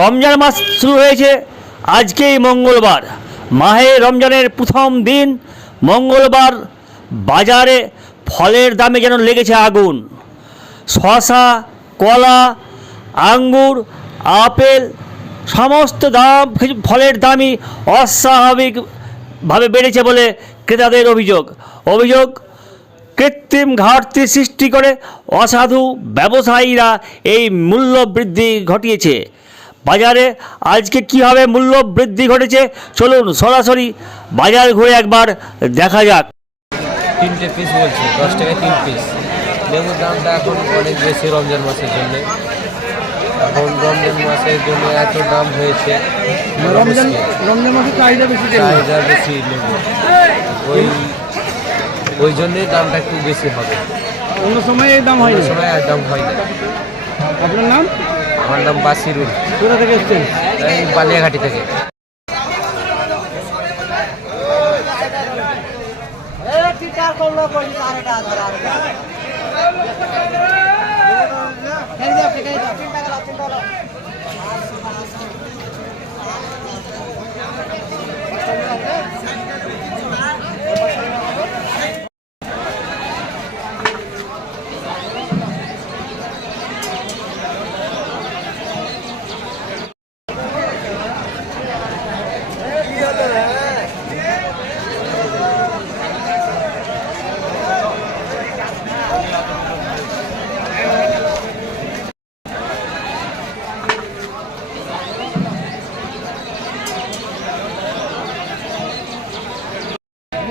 রমজান মাস শুরু হয়েছে আজকেই মঙ্গলবার। মাহে রমজানের প্রথম দিন, মঙ্গলবার বাজারে ফলের দামে যেন লেগেছে আগুন। শশা কলা, আঙ্গুর, আপেল সমস্ত দাম, ফলের দামই অস্বাভাবিকভাবে বেড়েছে বলে ক্রেতাদের অভিযোগ। অভিযোগ, কৃত্রিম ঘাটতি সৃষ্টি করে অসাধু ব্যবসায়ীরা এই মূল্য বৃদ্ধি ঘটিয়েছে। বাজারে আজকে কীভাবে মূল্য বৃদ্ধি ঘটেছে। চলুন সরাসরি বাজার ঘুরে একবার দেখা যাক। তিনটে পিস বলছে দশ টাকায় তিন পিস লেবুর দামটা এখন অনেক বেশি রমজান মাসের জন্য। এখন রমজান মাসের জন্য এত দাম হয়েছে। রমজান রমজান মাসে চাহিদা বেশি চাহিদা বেশি লেবু। ওই ওই জন্যই দামটা একটু বেশি হবে। অন্য সময় এই দাম হয় না সময় আর দাম হয় না আপনার নাম? আমার নাম বাসিরুল। কোথা থেকে এসছেন? এই বালিয়াঘাটি থেকে। করল?